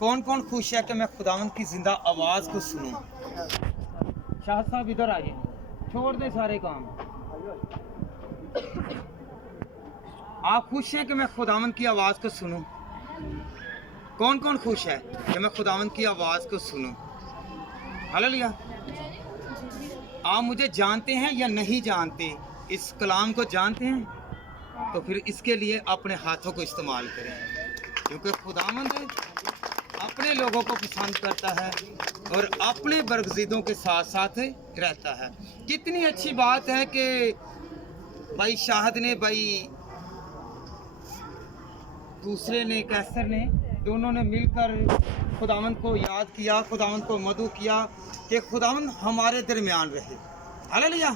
कौन कौन खुश है कि मैं खुदावंद की जिंदा आवाज़ को सुनूं? शाह साहब इधर आइए, छोड़ दे सारे काम। आप खुश हैं कि मैं खुदावंद की आवाज़ को सुनूं? कौन कौन खुश है कि मैं खुदावंद की आवाज़ को सुनूं? हालेलुया। आप मुझे जानते हैं या नहीं जानते, इस कलाम को जानते हैं, तो फिर इसके लिए अपने हाथों को इस्तेमाल करें, क्योंकि खुदावंद अपने लोगों को पसंद करता है और अपने बरगज़ीदों के साथ साथ रहता है। कितनी अच्छी बात है कि भाई शाहद ने, भाई दूसरे ने, कैसर ने, दोनों ने मिलकर खुदावंद को याद किया, खुदावंद को मदू किया कि खुदावंद हमारे दरमियान रहे। हालेलुया।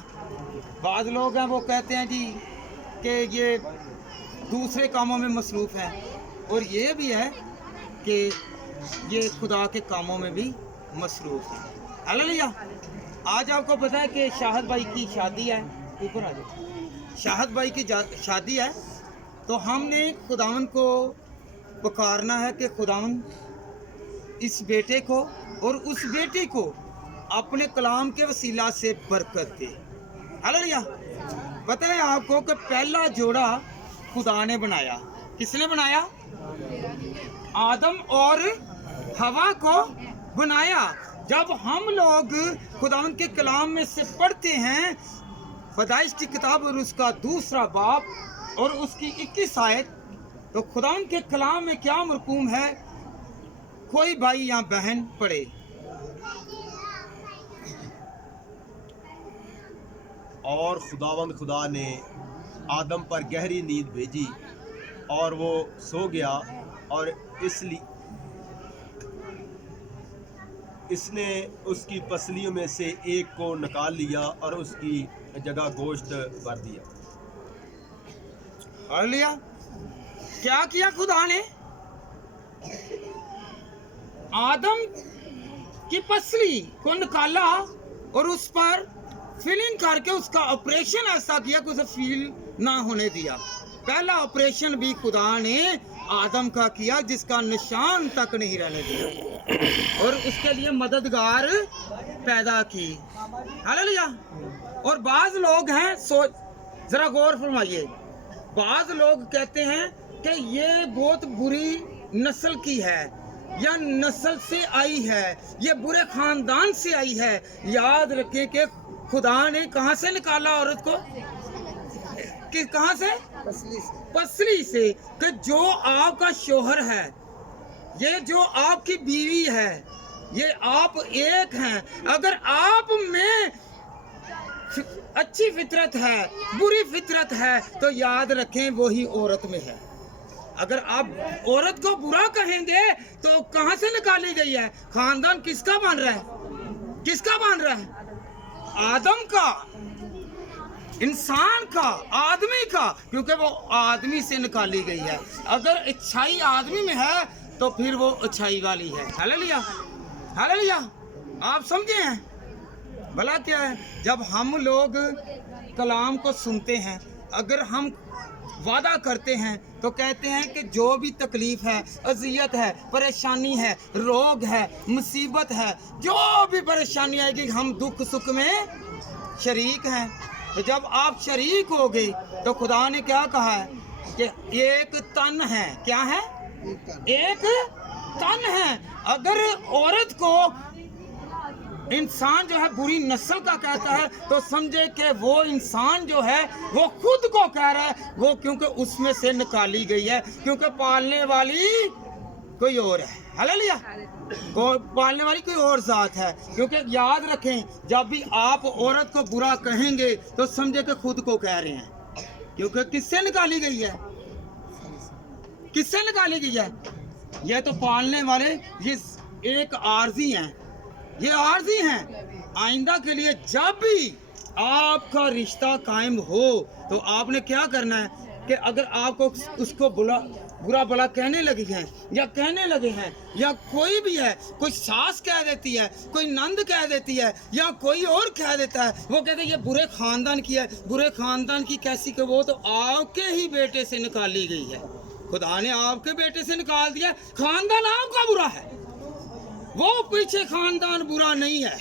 बाद लोग हैं वो कहते हैं जी कि ये दूसरे कामों में मसरूफ़ हैं, और ये भी है कि ये खुदा के कामों में भी मसरूफ़ है। हालेलुया। आज आपको पता है कि शाहद भाई की शादी है, ऊपर आ जाओ। शाहद भाई की शादी है, तो हमने खुदावंद को पुकारना है कि खुदावंद इस बेटे को और उस बेटी को अपने कलाम के वसीला से बरकत दे। हालेलुया। पता है आपको कि पहला जोड़ा खुदा ने बनाया। किसने बनाया? आदम और हवा को बनाया। जब हम लोग खुदावंद के कलाम में से पढ़ते हैं, पैदाइश की किताब और उसका दूसरा बाब और उसकी 21 आयत, तो खुदावंद के कलाम में क्या मरकूम है? कोई भाई या बहन पढ़े। और खुदावंद खुदा ने आदम पर गहरी नींद भेजी और वो सो गया, और इसने उसकी पसलियों में से एक को निकाल लिया और उसकी जगह गोश्त भर दिया। हालेलुया। क्या किया खुदा ने? आदम की पसली को निकाला और उस पर फिलिंग करके उसका ऑपरेशन ऐसा किया कि उसे फील ना होने दिया। पहला ऑपरेशन भी खुदा ने आदम का किया, जिसका निशान तक नहीं रहने दिया, और उसके लिए मददगार पैदा की। हालेलुया। और बाज लोग हैं, जरा गौर फरमाइए, बाज लोग कहते हैं कि ये बहुत बुरी नस्ल की है या नस्ल से आई है, ये बुरे खानदान से आई है। याद रखें कि खुदा ने कहां से निकाला औरत को? कि कहां से? पसली से। कि जो आपका शोहर है, ये जो आपकी बीवी है, ये आप एक हैं। अगर आप में अच्छी फितरत है, बुरी फितरत है, तो याद रखें वही औरत में है। अगर आप औरत को बुरा कहेंगे तो कहां से निकाली गई है? खानदान किसका बन रहा है? किसका बन रहा है? आदम का, इंसान का, आदमी का, क्योंकि वो आदमी से निकाली गई है। अगर अच्छाई आदमी में है तो फिर वो अच्छाई वाली है। हालेलुया। हालेलुया। आप समझे हैं भला क्या है? जब हम लोग कलाम को सुनते हैं, अगर हम वादा करते हैं तो कहते हैं कि जो भी तकलीफ है, अजियत है, परेशानी है, रोग है, मुसीबत है, जो भी परेशानी आएगी, हम दुख सुख में शरीक हैं। तो जब आप शरीक हो गए तो खुदा ने क्या कहा है कि एक तन है। क्या है? एक तन है। अगर औरत को इंसान जो है बुरी नस्ल का कहता है, तो समझे कि वो इंसान जो है वो खुद को कह रहा है, वो क्योंकि उसमें से निकाली गई है, क्योंकि पालने वाली कोई और है। हालेलुया। पालने वाली कोई और जात है। क्योंकि याद रखें, जब भी आप औरत को बुरा कहेंगे तो समझे कि खुद को कह रहे हैं, क्योंकि किससे निकाली गई है? किससे निकाली गई है? ये तो पालने वाले ये एक आर्जी हैं, ये आर्जी हैं। आइंदा के लिए जब भी आपका रिश्ता कायम हो तो आपने क्या करना है कि अगर आपको उसको बुरा भला कहने लगे हैं या कहने लगे हैं, या कोई भी है, कोई सास कह देती है, कोई नंद कह देती है, या कोई और कह देता है, वो कहते हैं ये बुरे खानदान की है। बुरे खानदान की कैसी कि वो तो आपके ही बेटे से निकाली गई है। खुदा ने आपके बेटे से निकाल दिया, खानदान आपका बुरा है, वो पीछे खानदान बुरा नहीं है।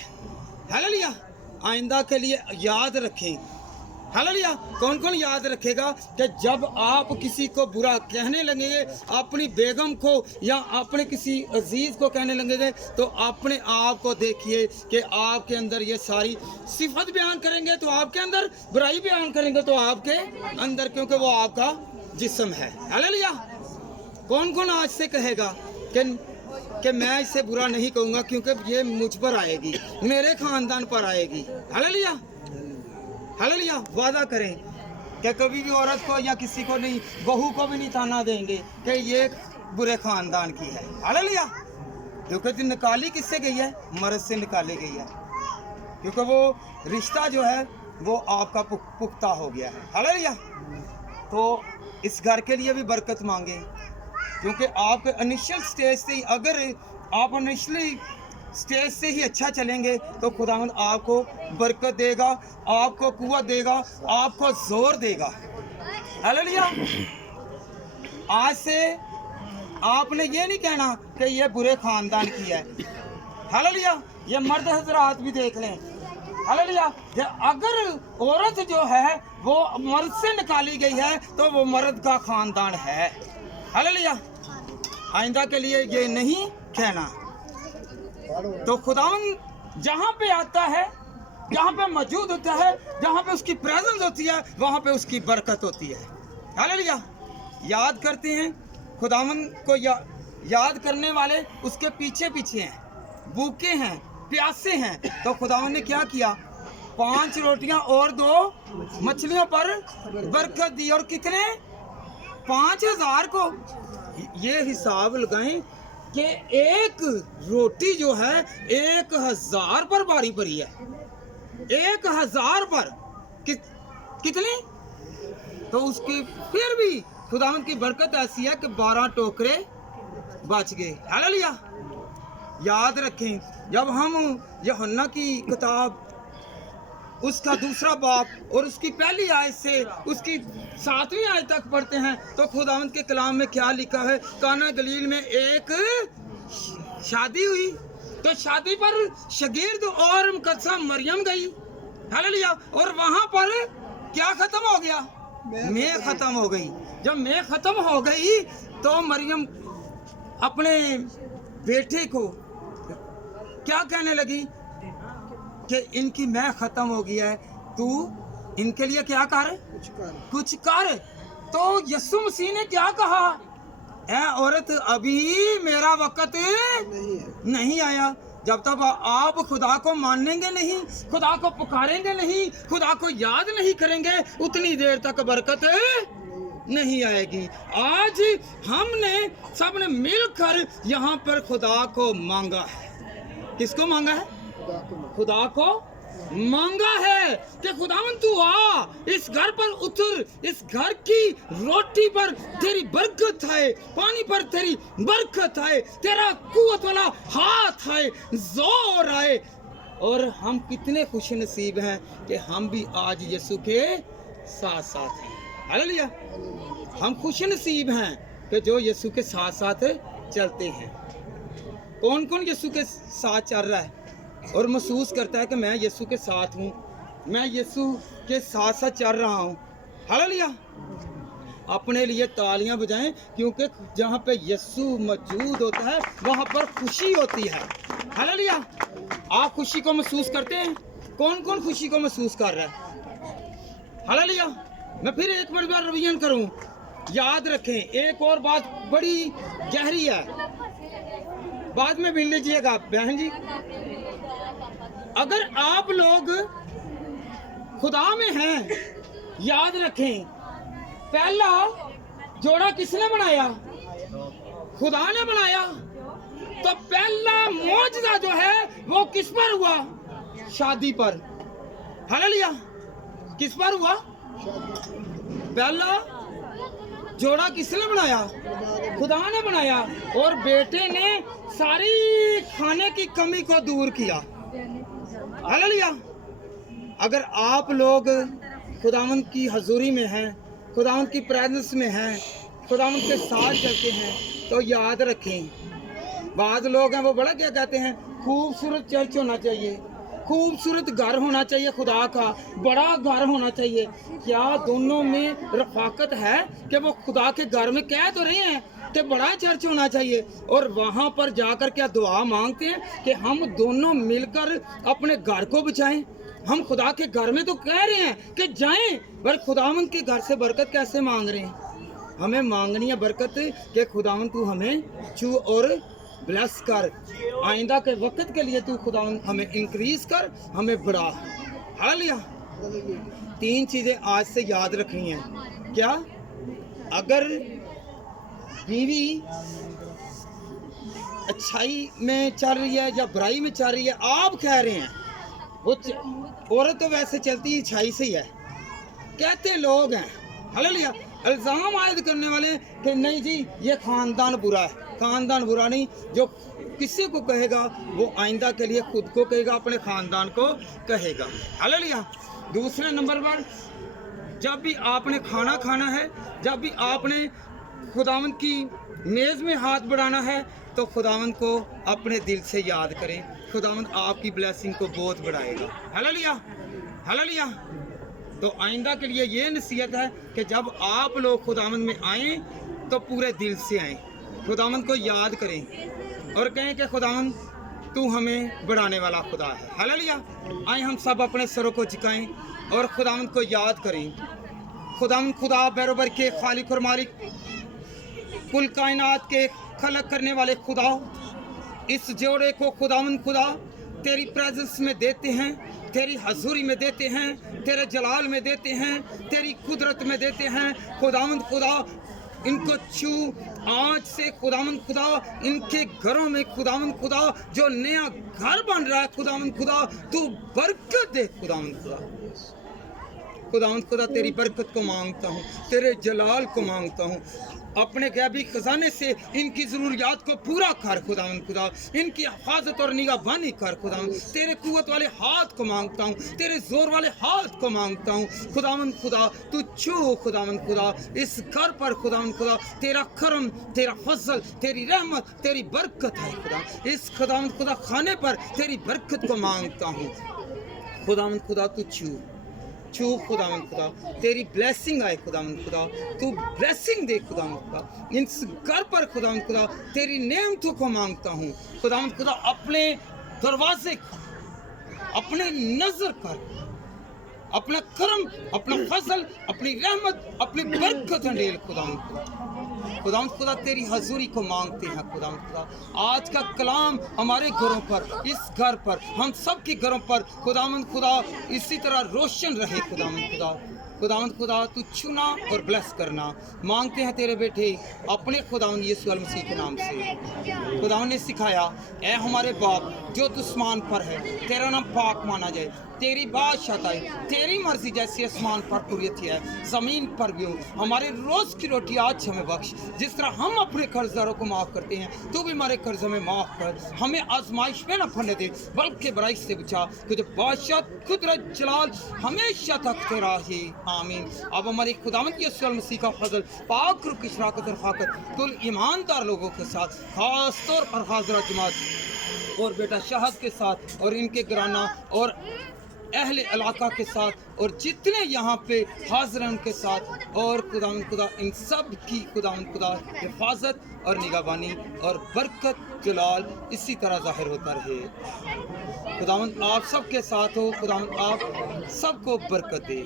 हालेलुया। आइंदा के लिए याद रखें। हालेलुया। कौन कौन याद रखेगा कि जब आप किसी को बुरा कहने लगेंगे, अपनी बेगम को या अपने किसी अजीज को कहने लगेंगे, तो अपने आप को देखिए कि आपके अंदर ये सारी सिफत बयान करेंगे तो आपके अंदर, बुराई बयान करेंगे तो आपके अंदर, क्योंकि वो आपका जिस्म है। हालेलुया। कौन कौन आज से कहेगा कि मैं इससे बुरा नहीं कहूँगा क्योंकि ये मुझ पर आएगी, मेरे खानदान पर आएगी। हालेलुया। हालेलुया। वादा करें कि कभी भी औरत को या किसी को नहीं, बहू को भी नहीं ताना देंगे कि ये बुरे खानदान की है। हालेलुया। क्योंकि निकाली किससे गई है? मर्द से निकाली गई है, क्योंकि वो रिश्ता जो है वो आपका पुख्ता हो गया है। हालेलुया। तो इस घर के लिए भी बरकत मांगे, क्योंकि आपके इनिशियल स्टेज से ही, अगर आप इनिशियली स्टेज से ही अच्छा चलेंगे तो खुदावंद आपको बरकत देगा, आपको कुव्वत देगा, आपको जोर देगा। हालेलुया। आज से आपने ये नहीं कहना कि ये बुरे खानदान की है। हालेलुया। ये मर्द हजरात भी देख लें। हालेलुया। अगर औरत जो है वो मर्द से निकाली गई है तो वो मर्द का खानदान है। हालेलुया। आइंदा के लिए ये नहीं कहना। तो खुदावंद जहाँ पे आता है, जहाँ पे मौजूद होता है, जहाँ पे उसकी प्रेजेंस होती है, वहाँ पे उसकी बरकत होती है। हालेलुया। याद करते हैं खुदावंद को, याद करने वाले उसके पीछे पीछे हैं, भूखे हैं, प्यासे हैं। तो खुदावंद ने क्या किया? 5 रोटियां और 2 मछलियों पर बरकत दी। और कितने? 5000 को। ये हिसाब लगाएं कि एक रोटी जो है 1000 पर बारी पड़ी है। 1000 पर कितने? तो उसकी फिर भी खुदावंद की बरकत ऐसी है कि 12 टोकरे बच गए। हालेलुया। याद रखें, जब हम यूहन्ना की किताब उसका 2 बाब और उसकी पहली आयत से उसकी 7वीं आयत तक पढ़ते हैं तो खुदावंद के कलाम में क्या लिखा है? काना गलील में एक शादी हुई, तो शादी पर शगीर्द और मुकद्दसा मरियम गई। हालेलुया। और वहां पर क्या खत्म हो गया? मैं खत्म हो गई। जब मैं खत्म हो गई तो मरियम अपने बेटे को क्या कहने लगी कि इनकी मैं खत्म हो गया है, तू इनके लिए क्या कर, कुछ कर। तो यीशु मसीह ने क्या कहा? ऐ औरत, अभी मेरा वक्त नहीं आया। जब तक आप खुदा को मानेंगे नहीं, खुदा को पुकारेंगे नहीं, खुदा को याद नहीं करेंगे, उतनी देर तक बरकत नहीं आएगी। आज हमने सबने मिलकर यहाँ पर खुदा को मांगा है। किसको मांगा है? खुदा को मांगा है कि खुदावन तू आ, इस घर पर उतर, इस घर की रोटी पर तेरी बरकत आए, पानी पर तेरी बरकत आए, तेरा कुव्वत वाला हाथ आए, जोर आए। और हम कितने खुश नसीब हैं कि हम भी आज यीशु के साथ साथ हैं। हालेलुया। हम खुश नसीब हैं कि जो यीशु के साथ साथ चलते हैं। कौन कौन यीशु के साथ चल रहा है और महसूस करता है कि मैं यीशु के साथ हूँ, मैं यीशु के साथ साथ चल रहा हूँ? हालेलुया। अपने लिए तालियां बजाएं, क्योंकि जहाँ पे यीशु मौजूद होता है वहाँ पर खुशी होती है। हालेलुया। आप खुशी को महसूस करते हैं? कौन कौन खुशी को महसूस कर रहा है? हालेलुया। मैं फिर एक बार रिवीजन करूँ। याद रखें, एक और बात बड़ी गहरी है, बाद में मिल लीजिएगा बहन जी। अगर आप लोग खुदा में हैं, याद रखें, पहला जोड़ा किसने बनाया? खुदा ने बनाया। तो पहला मौजज़ा जो है वो किस पर हुआ? शादी पर। हालेलुया। किस पर हुआ? पहला जोड़ा किसने बनाया? खुदा ने बनाया। और बेटे ने सारी खाने की कमी को दूर किया। हालेलुया। अगर आप लोग खुदावंद की हजूरी में हैं, खुदावंद की प्रेजेंस में हैं, खुदावंद के साथ चलते हैं तो याद रखें, बाद लोग हैं वो बड़ा क्या कहते हैं, खूबसूरत चर्च होना चाहिए, खूबसूरत घर होना चाहिए, खुदा का बड़ा घर होना चाहिए। क्या दोनों में रफाकत है कि वो खुदा के घर में कह तो रहे हैं कि बड़ा चर्च होना चाहिए, और वहाँ पर जाकर क्या दुआ मांगते हैं कि हम दोनों मिलकर अपने घर को बचाएं। हम खुदा के घर में तो कह रहे हैं कि जाएं, पर खुदावंद के घर से बरकत कैसे मांग रहे हैं? हमें मांगनी है बरकत कि खुदावंद तू हमें छू और ब्लेस कर, आइंदा के वक्त के लिए तू खुदावंद हमें इंक्रीज कर, हमें बढ़ा। हालेलुया। 3 चीज़ें आज से याद रखनी हैं। क्या? अगर बीवी अच्छाई में चल रही है या बुराई में चल रही है, आप कह रहे हैं वो औरत तो वैसे चलती अच्छाई से ही है, कहते लोग हैं। हालेलुया। इल्ज़ाम आयद करने वाले कि नहीं जी ये ख़ानदान बुरा है। ख़ानदान बुरा नहीं, जो किसी को कहेगा वो आइंदा के लिए खुद को कहेगा, अपने ख़ानदान को कहेगा। हालेलुया। दूसरे नंबर पर, जब भी आपने खाना खाना है, जब भी आपने खुदावंद की मेज़ में हाथ बढ़ाना है, तो खुदावंद को अपने दिल से याद करें। खुदावंद आपकी ब्लेसिंग को बहुत बढ़ाएगा। हालेलुया। हालेलुया। तो आइंदा के लिए ये नसीहत है कि जब आप लोग खुदावंद में आएँ तो पूरे दिल से आएँ, खुदावंद को याद करें और कहें कि खुदावंद तू हमें बढ़ाने वाला खुदा है। हालेलुया। आए हम सब अपने सरों को झुकाएं और खुदावंद को याद करें। खुदावंद खुदा बरोबर के खालिक और मालिक, कुल कायनात के खलक करने वाले खुदा, इस जोड़े को खुदावंद खुदा तेरी प्रेजेंस में देते हैं, तेरी हजूरी में देते हैं, तेरे जलाल में देते हैं, तेरी कुदरत में देते हैं। खुदावंद खुदा इनको छू आज से, खुदावंद खुदा इनके घरों में खुदावंद खुदा जो नया घर बन रहा है, खुदावंद खुदा तू बरकत दे। खुदावंद खुदा, खुदावंद खुदा तेरी बरकत को मांगता हूँ, तेरे जलाल को मांगता हूँ। अपने गैबी खजाने से इनकी ज़रूरियात को पूरा कर खुदावंद खुदा, इनकी हिफाजत और निगहबानी कर खुदावंद। तेरे कुव्वत वाले हाथ को मांगता हूँ, तेरे जोर वाले हाथ को मांगता हूँ। खुदावंद खुदा तू छू खुदावंद खुदा इस घर पर, खुदावंद खुदा तेरा करम, तेरा फजल, तेरी रहमत, तेरी बरकत है खुदा। इस खुदावंद खुदा खाने पर तेरी बरकत को मांगता हूँ। खुदावंद खुदा तू छू खुदावंद खुदा, तेरी ब्लेसिंग आए खुदावंद खुदा, तू ब्लेसिंग दे खुदावंद खुदा। इस घर पर खुदावंद खुदा तेरी नेमतों को मांगता हूँ। खुदावंद खुदा अपने दरवाजे, अपने नजर कर, अपना करम, अपना फजल, अपनी रहमत, अपनी बरकत अंडेल खुदावंद खुदा। खुदावंद खुदा तेरी हजूरी को मांगते हैं खुदावंद खुदा। आज का कलाम हमारे घरों पर, इस घर पर, हम सब के घरों पर खुदावंद खुदा इसी तरह रोशन रहे खुदावंद खुदा। खुदावंद खुदा तू छूना और ब्लेस करना मांगते हैं तेरे बेटे अपने खुदावंद यीशु मसीह के नाम से। खुदावंद ने सिखाया, ऐ हमारे बाप जो तू आसमान पर है, तेरा नाम पाक माना जाए, तेरी बादशाहत आए, तेरी मर्जी जैसी आसमान पर पूरी है ज़मीन पर भी हो। हमारे रोज़ की रोटी आज हमें बख्श, जिस तरह हम अपने कर्जदारों को माफ़ करते हैं, तू भी हमारे कर्ज हमें माफ़ कर। हमें आजमाइश में न पड़ने दे, बल्कि बुराई से बचा, तुझे बादशाह कुदरत जलाल हमेशा तक तेरा ही। आमीन। अब हमारे खुदावंद यीशु मसीह का फजल, पाक रूह की शराकत और फाकत कुल ईमानदार लोगों के साथ, खास तौर पर हाज़रा जमात और बेटा शहद के साथ और इनके घराना और अहले इलाका के साथ और जितने यहाँ पे हाजिर हैं उनके साथ, और खुदावंद खुदा इन सब की खुदावंद खुदा हिफाजत और निगहबानी और बरकत जलाल इसी तरह जाहिर होता रहे। खुदावंद आप सब के साथ हो, खुदावंद आप सबको बरकत दे।